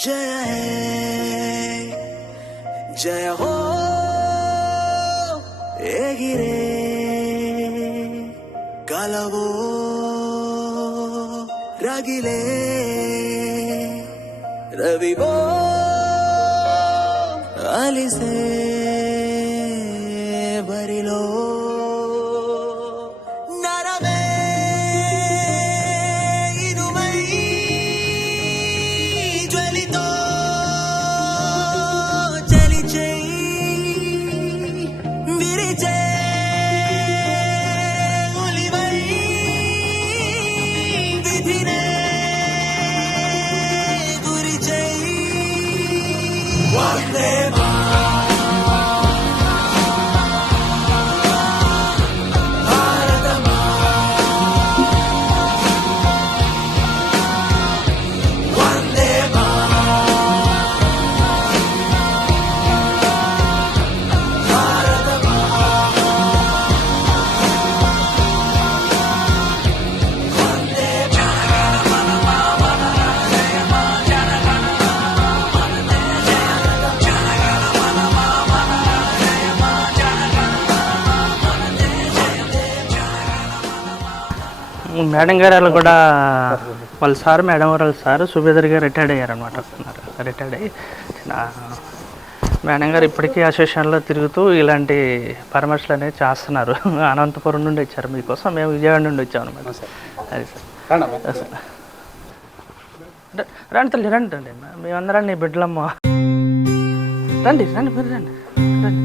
जय हे जय हो एगिरे कलवो रगिले रविवो अलिसे बरिलो మేడం గారు కూడా వాళ్ళ సార్ మేడం గారు సార్ సుబేదర్ గారు రిటైర్డ్ అయ్యారనమాట. రిటైర్డ్ అయ్యి మేడం గారు ఇప్పటికీ అసోసియేషన్లో తిరుగుతూ ఇలాంటి పరామర్శలు అనేవి చేస్తున్నారు. అనంతపురం నుండి వచ్చారు మీకోసం, మేము విజయవాడ నుండి వచ్చాము అనమాట. అది సార్ రండి తల్లి రండి రండి మేమందరం నీ బిడ్డలమ్మ రండి రండి మీరు రండి రండి.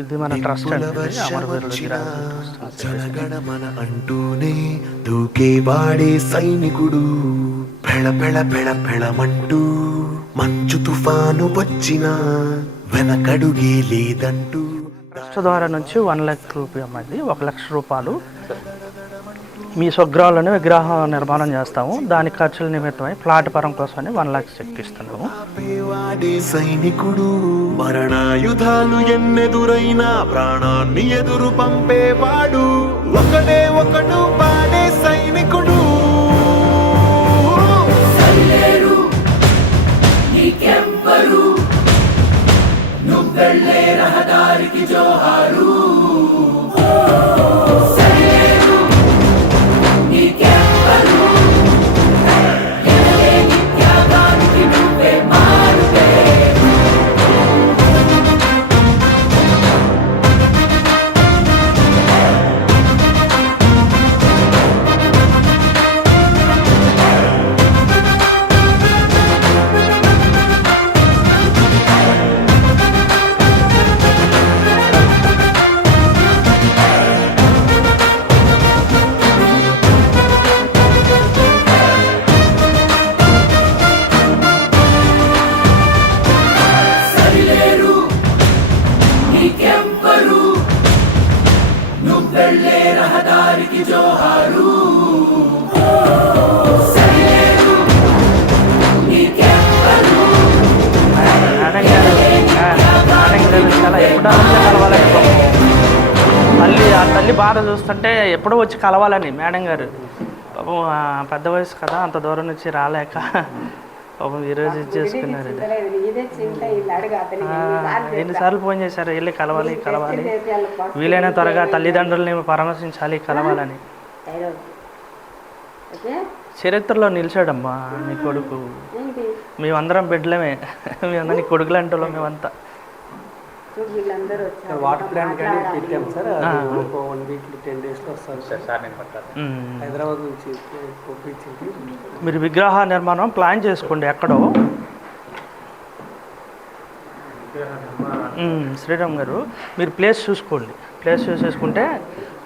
ఇది మన ట్రస్ట్ జనగణమన అంటూనే దూకేవాడే సైనికుడు, పెళ పెళ పెళ పెళమంటూ మంచు తుఫాను వచ్చినా వెనకడుగే లేదంటూ. ట్రస్ట్ ద్వారా నుంచి 1 లక్ష రూపాయలు అన్నది 1 లక్ష రూపాయలు మీ స్వగ్రహాలను విగ్రహం నిర్మాణం చేస్తాము. దాని ఖర్చుల నిమిత్తమై ప్లాట్ పరం కోసమని 1 లక్ష చెక్ ఇస్తున్నాము. సైనికుడు మరణాయుధాలు ఎన్నెదురైనా ప్రాణాన్ని ఎదురు పంపేవాడు, ఒకడే ఒకడు పాడే సైనికుడు. నువ్వెళ్ళే రహదారికి జోహారు. తల్లి బాధ చూస్తుంటే ఎప్పుడో వచ్చి కలవాలని మేడం గారు. పాపం పెద్ద వయసు కదా, అంత దూరం నుంచి రాలేక పాపం ఈరోజు చేసుకున్నారు. ఎన్నిసార్లు ఫోన్ చేశారు, వెళ్ళి కలవాలి కలవాలి, వీలైన త్వరగా తల్లిదండ్రులని పరామర్శించాలి కలవాలని. చరిత్రలో నిలిచాడమ్మా మీ కొడుకు. మేమందరం బిడ్డలమే, మేమందరం కొడుకులు అంటూ మేమంతా. వాటర్ ప్లాంట్ కానీ పెట్టాము సార్. 1 వీక్ 10 డేస్లో వస్తారు సార్. నేను హైదరాబాద్ నుంచి పంపించింది. మీరు విగ్రహ నిర్మాణం ప్లాన్ చేసుకోండి ఎక్కడో. శ్రీరామ్ గారు మీరు ప్లేస్ చూసుకోండి. ప్లేస్ చూసేసుకుంటే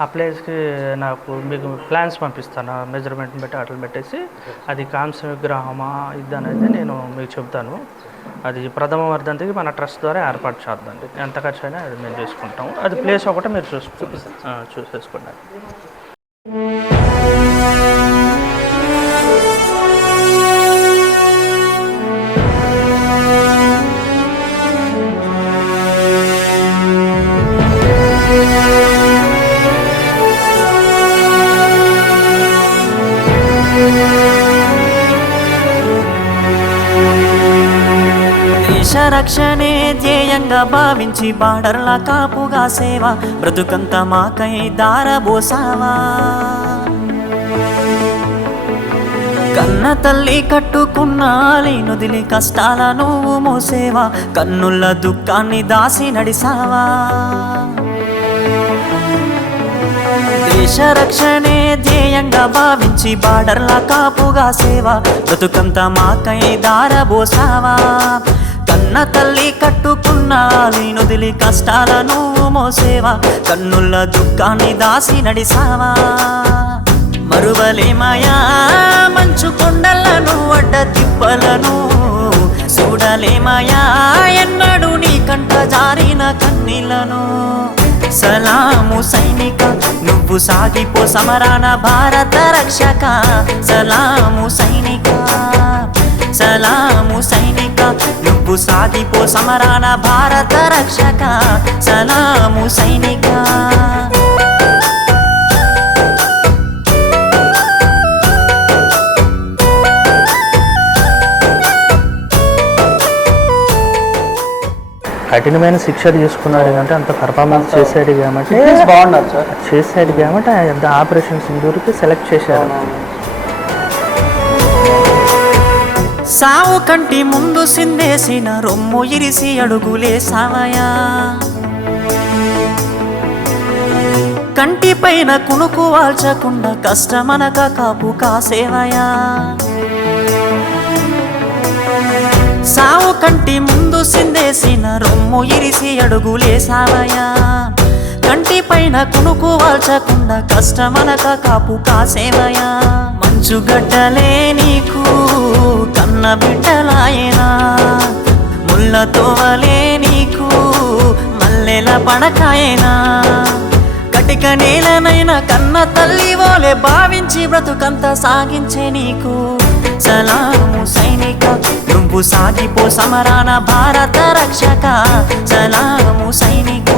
ఆ ప్లేస్కి నాకు మీకు ప్లాన్స్ పంపిస్తాను, మెజర్మెంట్ని బట్టి అట్లా పెట్టేసి అది కాంస్య విగ్రహమా ఇది అనేది నేను మీకు చెప్తాను. అది ప్రథమ వర్ధంతికి మన ట్రస్ట్ ద్వారా ఏర్పాటు చేద్దండి. ఎంత ఖర్చు అయినా అది మేము చేసుకుంటాము. అది ప్లేస్ ఒకటే మీరు చూసేసుకోండి. రక్షణే ధ్యేయంగా భావించి బార్డర్ల కాపుగా సేవ బ్రతుకంత మాకై దారబోసావా. కన్న తల్లి కట్టుకున్న నుదిలి కష్టాల నువ్వు మోసేవా, కన్నుల దుఃఖాన్ని దాసి నడిసావా. దేశ రక్షణే ధ్యేయంగా భావించి బార్డర్ల కాపుగా సేవ బ్రతుకంత మాకై దారబోసావా. కన్న తల్లి కట్టుకున్న నుదిలి కష్టాల నువ్వు మోసేవా, కన్నుల దుఃఖాన్ని దాసి నడిసావా. మరువలేమయా మంచు కొండలను అడ్డ తిప్పలను, చూడలేమయా ఎన్నడూ నీ కంట జారిన కన్నీళ్లను. సలాము సైనిక నువ్వు సాగిపో సమరాన భారత రక్షక. సలాము సైనిక, సలాము సైనిక నువ్వు సాగిపో సమరాన భారత రక్షక. సలాము సైనిక. కఠినమైన శిక్ష తీసుకున్నాడు అంటే అంత పర్ఫార్మెన్స్ చేసాడు కాబట్టి బాగున్నారు సార్, చేసాడు కాబట్టి అంత ఆపరేషన్ సింధూర్కి సెలెక్ట్ చేశారు. సావు కంటి ముందు సిందేసిన రొమ్ము ఇరిసి అడుగులేసావయా. కంటి పైన కునుకు వాల్చకుండా కష్టమనక కాపు కాసేవయా. సావు కంటి ముందు సిందేసిన రొమ్ము ఇరిసి అడుగులేసావయా. కంటి పైన కునుకు వాల్చకుండా కష్టమనక కాపు కాసేవయా. మంచుగడ్డలే నీకు కన్న బిడ్డలాయనా, ముళ్ళతోవలే నీకు మల్లెల పడకాయనా. కటిక నేలనైనా కన్న తల్లి ఓలే భావించి బ్రతుకంత సాగించే నీకు. సలాము సైనిక నువ్వు సాగిపో సమరాన భారత రక్షక. సలాము సైనిక.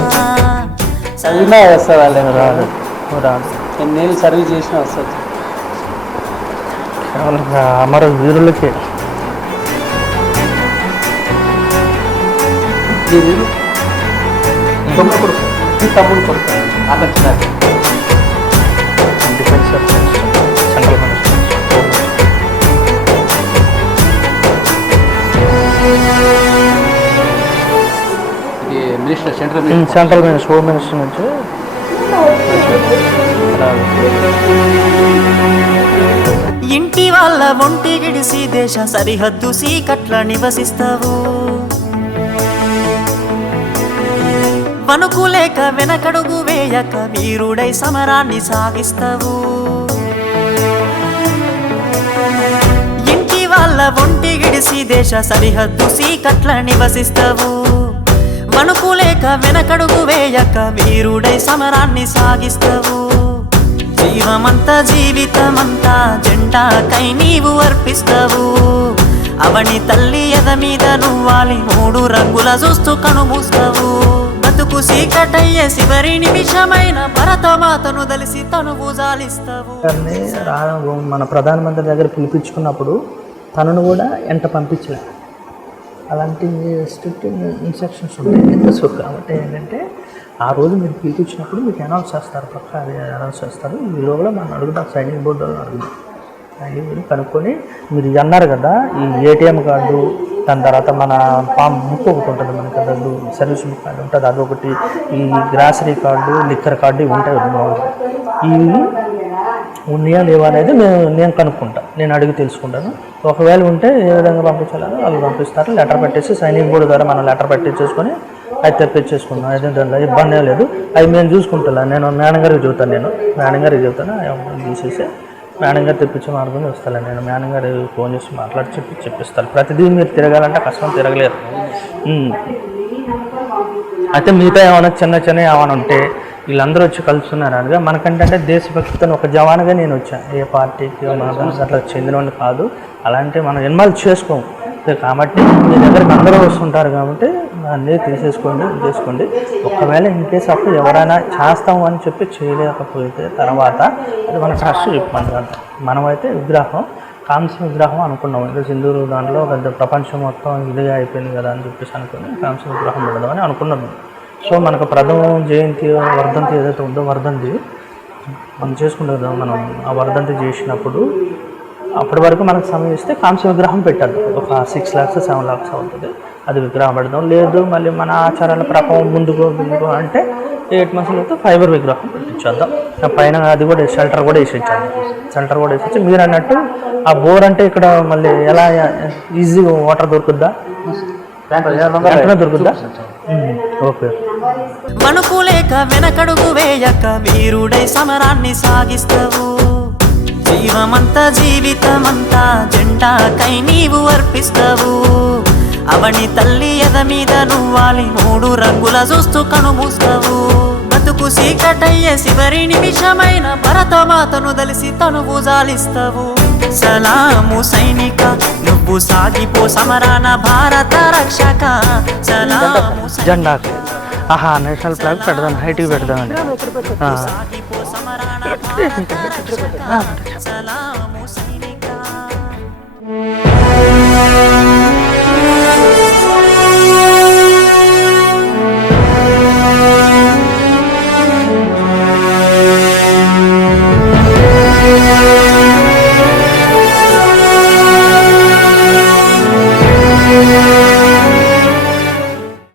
చదివినా వస్తారు వాళ్ళు, రాదు రాదు ఎన్నేళ్ళు సర్వీస్ చేసినా వస్తుంది. కేవలం అమర వీరులకి తమ్ముడు కొడుకు ఆలోచన defence central minister central minister, home minister నుంచి ఇంటి వాళ్ళ ఒంటి గిడిసి దేశ సరిహద్దు సీకట్ల నివసిస్తావు. వణుకులేక వెనకడుగు వేయక వీరుడై సమరాన్ని సాగిస్తావు. ఇంటి వాళ్ళ ఒంటి గిడిసి దేశ సరిహద్దు సీకట్ల నివసిస్తావు. వణుకులేక వెనకడుగు వేయక వీరుడై సమరాన్ని సాగిస్తావు. జీవమంతా జీవితమంతా జెండాకై నీవు అర్పిస్తావు. అవని తల్లి ఎద మీద నువ్వాలి మూడు రంగుల చూస్తూ కనుమూస్తావు. బతుకు సీకటయ్యే చివరి నిమిషమైన భరతమాతను దలిసి తను భుజాలిస్తావు. మన ప్రధానమంత్రి దగ్గర పిలిపించుకున్నప్పుడు తనను కూడా ఎంట పంపించలే. అలాంటి స్ట్రిక్ట్ ఇన్స్ట్రక్షన్స్ ఉంటాయి. సో కాబట్టి ఏంటంటే ఆ రోజు మీరు పిలిపించినప్పుడు మీకు అనౌన్స్ చేస్తారు, పక్క అది అనౌన్స్ చేస్తారు. ఈ లోపల మనం అడుగుతాం, సైనింగ్ బోర్డు అడుగుతాం. సైనింగ్ బోర్డు కనుక్కొని మీరు అన్నారు కదా ఈ ఏటీఎం కార్డు, దాని తర్వాత మన ఫామ్ బుక్ ఒకటి ఉంటుంది, మనకి అది సర్వీస్ బుక్ కార్డు ఉంటుంది, అదొకటి, ఈ గ్రాసరీ కార్డు, లిక్కర్ కార్డు ఇవి ఉంటాయి. ఇవి ఉన్నాయా లేవా అనేది నేను కనుక్కుంటా, నేను అడిగి తెలుసుకుంటాను. ఒకవేళ ఉంటే ఏ విధంగా పంపించాలో అవి పంపిస్తారు. లెటర్ పెట్టేసి సైనింగ్ బోర్డు ద్వారా మనం లెటర్ పెట్టించేసుకొని అది తెప్పించేసుకున్నాం. అయితే దాంట్లో ఇబ్బంది ఏం లేదు. అవి మేము చూసుకుంటా. నేను మేడం గారికి చెబుతాను తీసేసి మేడం గారు తెప్పించే మార్గం వస్తాను. నేను మేడం గారు ఫోన్ చేసి మాట్లాడి చెప్పిస్తాను. ప్రతిదీ మీరు తిరగాలంటే కష్టం, తిరగలేరు. అయితే మిగతా ఏమైనా చిన్న ఏమైనా ఉంటే వీళ్ళందరూ వచ్చి కలుస్తున్నారు అనగా మనకంటే దేశభక్తితో ఒక జవాన్గా నేను వచ్చాను. ఏ పార్టీకి అట్లా చెందినవాడిని కాదు. అలాంటి మనం ఇన్వాల్వ్ చేసుకోము కాబట్టి మీ దగ్గరికి అందరూ వస్తుంటారు కాబట్టి అన్నీ తీసేసుకోండి. ఒకవేళ ఇన్కేస్ అప్పుడు ఎవరైనా చేస్తాము అని చెప్పి చేయలేకపోతే తర్వాత అది మన ట్రస్ట్ ఇబ్బంది అంట. మనమైతే కాంస్య విగ్రహం అనుకున్నాం. ఇంకా సింధూరు దాంట్లో పెద్ద ప్రపంచం మొత్తం ఇదిగా అయిపోయింది కదా అని చెప్పేసి అనుకుని కాంస్య విగ్రహం పెడదామని అనుకున్నాం. సో మనకు ప్రథమ జయంతి వర్ధంతి ఏదైతే ఉందో వర్ధంతి మనం చేసుకుంటాం. మనం ఆ వర్ధంతి చేసినప్పుడు అప్పటి వరకు మనకు సమయం ఇస్తే కాంస్య విగ్రహం పెట్టాలి. ఒక 6 lakhs 7 lakhs అవుతుంది. అది విగ్రహం పెడదాం. లేదు మళ్ళీ మన ఆచారాల ప్రకారం ముందుకు అంటే 8 months అయితే ఫైబర్ విగ్రహం పెట్టించేద్దాం. పైన అది కూడా షెల్టర్ కూడా వేసి మీరు అన్నట్టు ఆ బోర్ అంటే ఇక్కడ మళ్ళీ ఎలా ఈజీగా వాటర్ దొరుకుద్దా? దొరుకుద్దా? ఓకే. వణుకులేక వెనకడుగు వేయక వీరుడై సమరాన్ని సాగిస్తావు. జీవితమంతా జెండాకై నీవు అర్పిస్తావు. అవని తల్లి ఎద మీద నువ్వాలి 3 రంగుల చూస్తూ కనుమూస్తావు. బతుకు సీకటయ్యే చివరి నిమిషమైన భరతమాతను దలిసి తనువు జాలిస్తావు. సలాము సైనిక నువ్వు సాగిపో సమరాన భారత రక్షక. సలాము జెండా నేషనల్ ఫ్లాగ్ పెడదాం, హైట్కి పెడదామండి. సాగిపో సమరాన భారత రక్షక. సలాము సైనిక